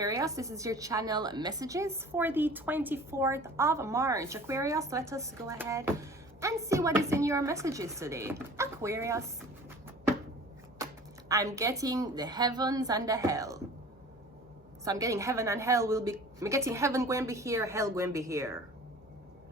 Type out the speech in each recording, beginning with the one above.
Aquarius, this is your channel messages for the 24th of March. Aquarius, let us go ahead and see what is in your messages today. Aquarius, I'm getting the heavens and the hell. So I'm getting heaven and hell I'm getting heaven going to be here, hell going to be here.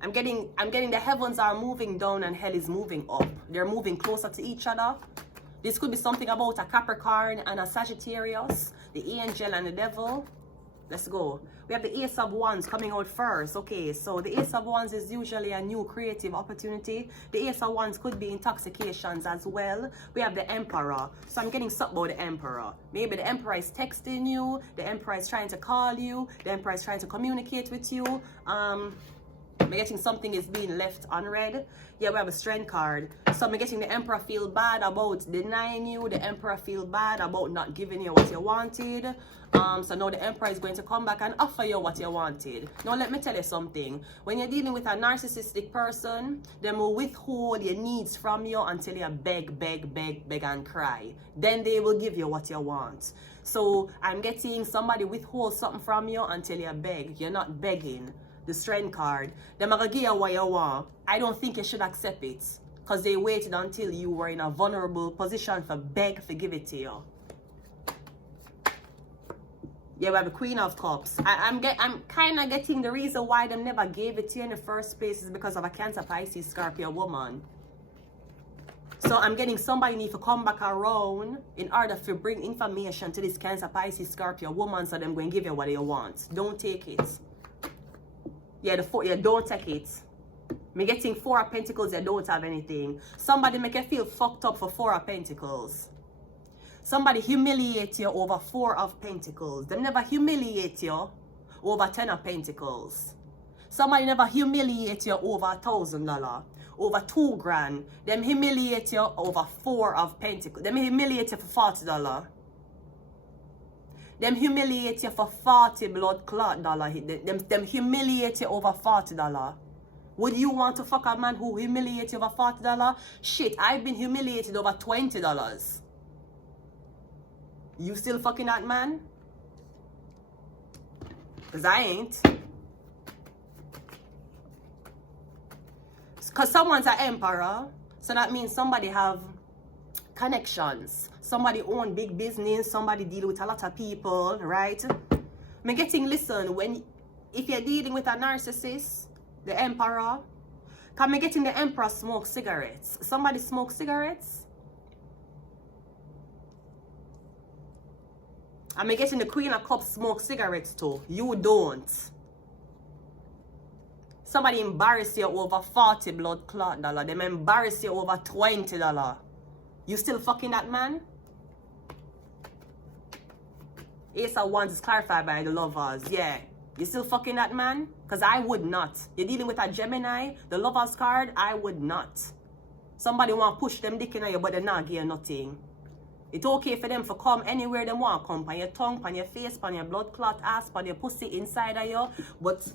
I'm getting the heavens are moving down and hell is moving up. They're moving closer to each other. This could be something about a Capricorn and a Sagittarius, the angel and the devil. Let's go. We have the Ace of Wands coming out first. Okay, so the Ace of Wands is usually a new creative opportunity. The Ace of Wands could be intoxications as well. We have the Emperor. So I'm getting something about the Emperor. Maybe the Emperor is texting you. The Emperor is trying to call you. The Emperor is trying to communicate with you. I'm getting something is being left unread. Yeah, we have a Strength card. So I'm getting the Emperor feel bad about denying you. The Emperor feel bad about not giving you what you wanted. So now the Emperor is going to come back and offer you what you wanted. Now let me tell you something. When you're dealing with a narcissistic person, they will withhold your needs from you until you beg and cry. Then they will give you what you want. So I'm getting somebody withhold something from you until you beg. You're not begging. The Strength card, they're gonna give you what you want. I don't think you should accept it because they waited until you were in a vulnerable position for beg for give it to you. Yeah, we have the Queen of Cups. I'm kind of getting the reason why they never gave it to you in the first place is because of a Cancer, Pisces, Scorpio woman. So I'm getting somebody need to come back around in order to bring information to this Cancer, Pisces, Scorpio woman so them going to give you what you want. Don't take it. Yeah, don't take it. Me getting 4 of Pentacles, you don't have anything. Somebody make you feel fucked up for 4 of Pentacles. Somebody humiliate you over 4 of Pentacles. They never humiliate you over 10 of Pentacles. Somebody never humiliate you over $1,000, over $2,000. Them humiliate you over 4 of Pentacles. Them humiliate you for $40. Them humiliate you for 40 blood clot dollar. Them humiliate you over $40. Would you want to fuck a man who humiliates you over $40? Shit, I've been humiliated over $20. You still fucking that man? Because I ain't. Because someone's an emperor. So that means somebody have connections. Somebody own big business, somebody deal with a lot of people, right? I'm getting, listen, if you're dealing with a narcissist, the emperor, come me getting the emperor smoke cigarettes. Somebody smoke cigarettes? I'm getting the Queen of Cups smoke cigarettes too. You don't. Somebody embarrass you over 40 blood clot dollar. Them embarrass you over $20. You still fucking that man? Ace of Wands is clarified by the Lovers. Yeah. You still fucking that man? Because I would not. You're dealing with a Gemini, the Lovers card, I would not. Somebody want to push them dick in you, but they're not giving nothing. It's okay for them to come anywhere they want to come. On your tongue, on your face, on your blood clot ass, on your pussy inside of you. But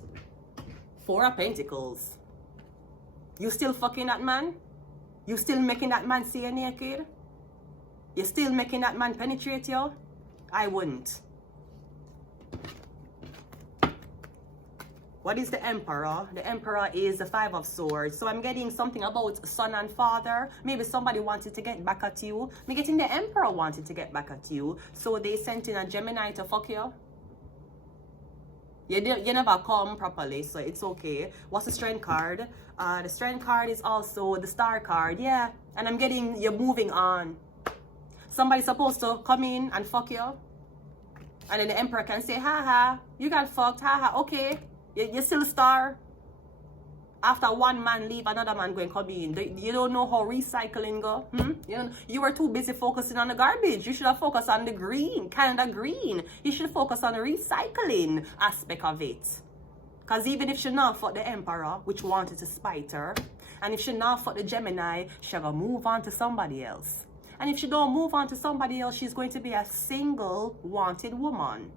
4 of Pentacles. You still fucking that man? You still making that man see you naked? You still making that man penetrate you? I wouldn't. What is the Emperor? The Emperor is the 5 of Swords. So I'm getting something about son and father. Maybe somebody wanted to get back at you. I'm getting the Emperor wanted to get back at you. So they sent in a Gemini to fuck you. You never come properly, so it's okay. What's the Strength card? The Strength card is also the Star card. Yeah, and I'm getting you're moving on. Somebody's supposed to come in and fuck you. And then the Emperor can say, haha, you got fucked, haha, okay. You're still a star. After one man leave, another man going to come in. You don't know how recycling go? You were too busy focusing on the garbage. You should have focused on the green, Canada green. You should focus on the recycling aspect of it. Because even if she not fuck the Emperor, which wanted to spite her, and if she not fuck the Gemini, she'll go move on to somebody else. And if she don't move on to somebody else, she's going to be a single wanted woman.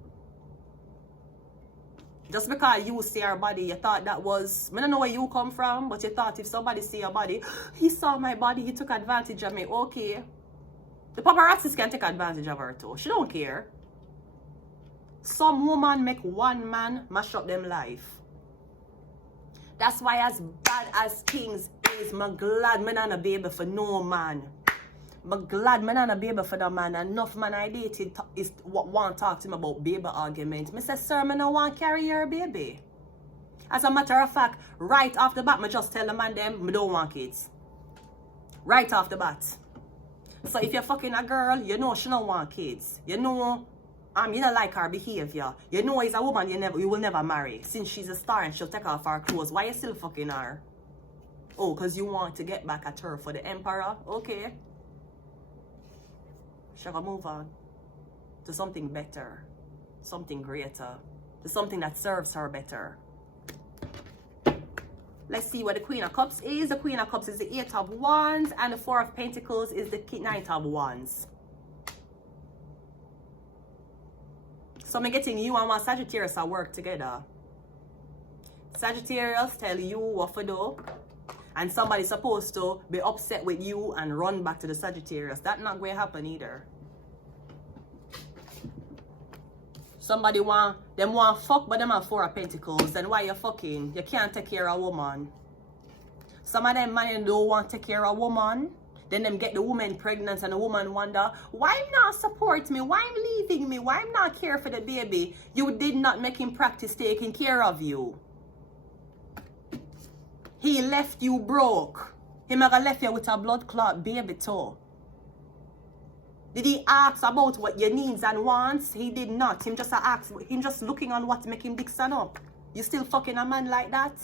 Just because you see her body, you thought that was, I don't know where you come from, but you thought if somebody see your body, he saw my body, he took advantage of me. Okay. The paparazzis can take advantage of her too. She don't care. Some woman make one man mash up them life. That's why as bad as things is, I'm glad me not a baby for no man. I'm glad me not a baby for the man. Enough man I dated is what want to talk to him about baby argument. Me say, sir, me no want carry your baby. As a matter of fact, right off the bat, me just tell the man them, me don't want kids. Right off the bat. So if you're fucking a girl, you know she don't want kids. You know, you don't like her behavior. You know it's a woman you will never marry. Since she's a star and she'll take off her clothes, why you still fucking her? Oh, because you want to get back at her for the emperor? Okay. Shall I move on to something better, something greater, to something that serves her better? Let's see what the Queen of Cups is. The Queen of Cups is the 8 of Wands, and the 4 of Pentacles is the 9 of Wands. So I'm getting you and one Sagittarius to work together. Sagittarius tell you what to do, and somebody's supposed to be upset with you and run back to the Sagittarius. That's not going to happen either. Somebody want fuck, but them have 4 of Pentacles. Then why you fucking? You can't take care of a woman. Some of them men don't want to take care of a woman. Then them get the woman pregnant and the woman wonder, why him not support me? Why him leaving me? Why him not care for the baby? You did not make him practice taking care of you. He left you broke. He might have left you with a blood clot baby too. Did he ask about what your needs and wants? He did not. Him just looking on what make him dick stand up. You still fucking a man like that?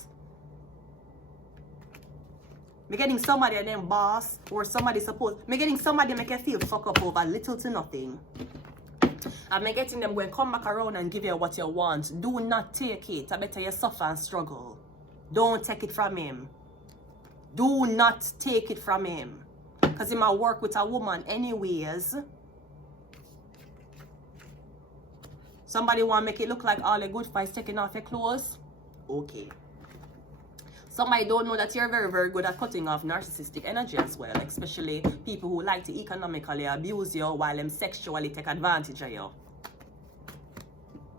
Me getting somebody and them boss or somebody supposed. Me getting somebody make you feel fuck up over little to nothing. And me getting them when come back around and give you what you want. Do not take it. I better you suffer and struggle. Don't take it from him. Do not take it from him. Because he might work with a woman anyways. Somebody want to make it look like all the good fights taking off your clothes. Okay. Somebody don't know that you're very, very good at cutting off narcissistic energy as well. Especially people who like to economically abuse you while them sexually take advantage of you.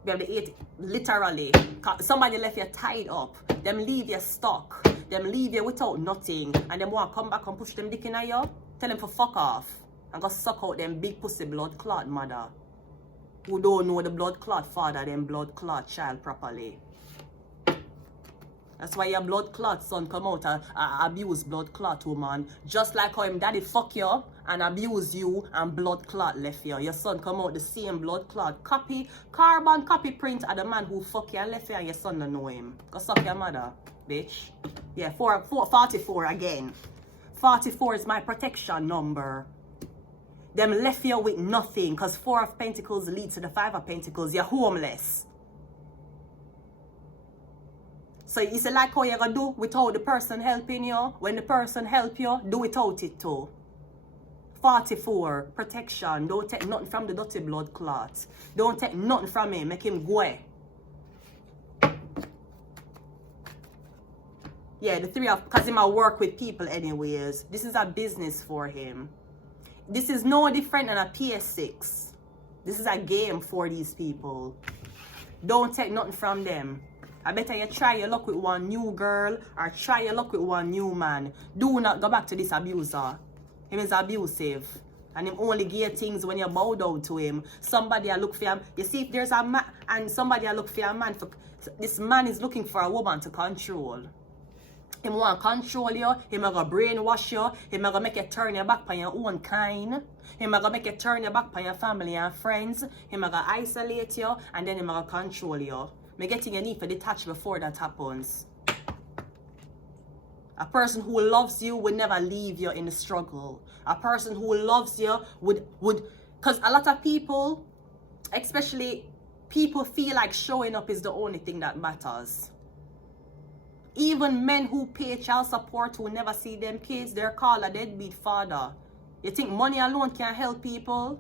We have the 8, literally. Somebody left you tied up. Them leave you stuck. Them leave you without nothing. And them want to come back and push them dick in you. Tell them to fuck off. And go suck out them big pussy blood clot mother. Who don't know the blood clot father, them blood clot child properly. That's why your blood clot son come out and abuse blood clot woman. Just like how him daddy fuck you and abuse you and blood clot left you. Your son come out the same blood clot carbon copy print of the man who fuck you and left you, and your son don't know him. Go suck your mother, bitch. Yeah, 44 again. 44 is my protection number. Them left you with nothing because 4 of Pentacles leads to the 5 of Pentacles. You're homeless. So you say like how you're going to do without the person helping you. When the person help you, do without it too. 44, protection. Don't take nothing from the dirty blood clot. Don't take nothing from him. Make him go. Yeah, the 3 of, because he might work with people anyways. This is a business for him. This is no different than a PS6. This is a game for these people. Don't take nothing from them. I better you try your luck with one new girl or try your luck with one new man. Do not go back to this abuser. Him is abusive. And him only give things when you bow down to him. Somebody will look for him. You see, if there's a man and somebody will look for a man. This man is looking for a woman to control. Him want to control you. Him going to brainwash you. Him going to make you turn your back on your own kind. Him going to make you turn your back on your family and friends. Him going to isolate you. And then him going to control you. Me getting you need to detach before that happens. A person who loves you would never leave you in the struggle. A person who loves you would because a lot of people, especially people, feel like showing up is the only thing that matters. Even men who pay child support who never see them kids, they're called a deadbeat father. You think money alone can help people?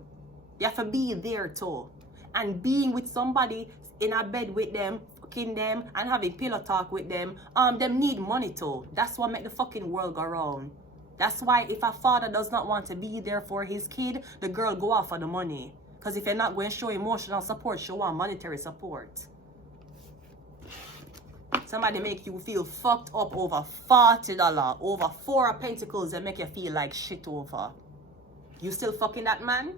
You have to be there too. And being with somebody in a bed with them, fucking them, and having pillow talk with them, them need money too. That's what make the fucking world go round. That's why if a father does not want to be there for his kid, the girl go off for the money. Because if you're not going to show emotional support, show on monetary support. Somebody make you feel fucked up over $40, over 4 of Pentacles, they make you feel like shit over. You still fucking that man?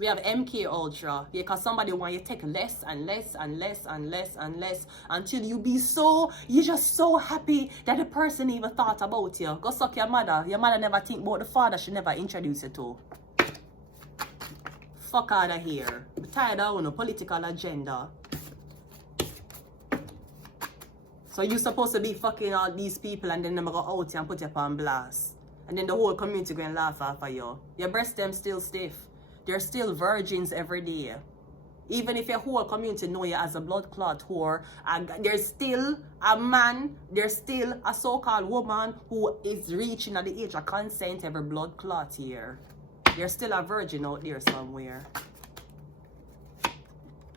We have MK Ultra, because somebody want you to take less and less and less and less and less until you be so, you're just so happy that the person even thought about you. Go suck your mother. Your mother never think about the father she never introduced you to. Fuck out of here. I'm tired of no political agenda. So you're supposed to be fucking all these people and then them go out and put you up on blast. And then the whole community going to laugh off of you. Your breast them still stiff. They're still virgins every day. Even if your whole community know you as a blood clot whore, and there's still a man, there's still a so-called woman who is reaching at the age of consent every blood clot here. There's still a virgin out there somewhere.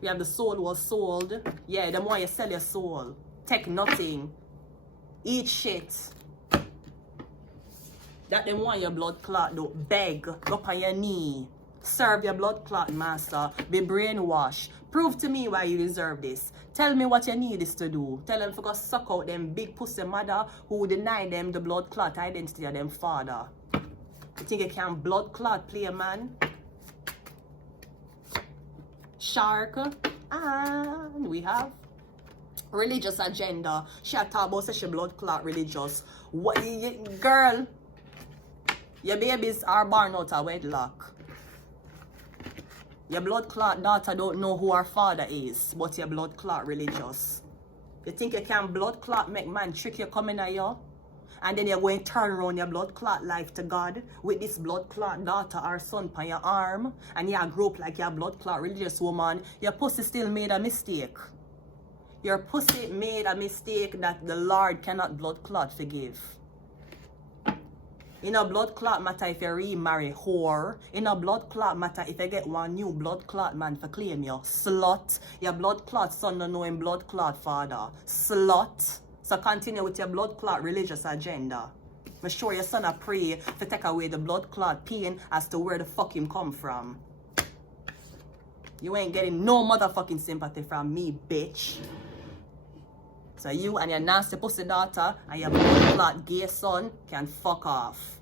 We have the soul was sold. Yeah, the more you sell your soul. Take nothing. Eat shit. That them want your blood clot though. Beg. Go up on your knee. Serve your blood clot master. Be brainwashed. Prove to me why you deserve this. Tell me what you need this to do. Tell them to go suck out them big pussy mother who deny them the blood clot identity of them father. You think you can blood clot play a man? Shark. And we have religious agenda. She talk about such a blood clot religious. What, girl? Your babies are born out of wedlock. Your blood clot daughter don't know who her father is, but your blood clot religious. You think you can blood clot make man trick you coming at you? And then you're going to turn around your blood clot life to God with this blood clot daughter or son on your arm, and you grow up like your blood clot religious woman. Your pussy still made a mistake. Your pussy made a mistake that the Lord cannot blood clot forgive. In a blood clot matter if you remarry whore. In a blood clot matter if you get one new blood clot man for claim you. Slut. Your blood clot son don't know him blood clot father. Slut. So continue with your blood clot religious agenda. Make sure your son a pray to take away the blood clot pain as to where the fuck him come from. You ain't getting no motherfucking sympathy from me, bitch. So you and your nasty pussy daughter and your blood clot gay son can fuck off.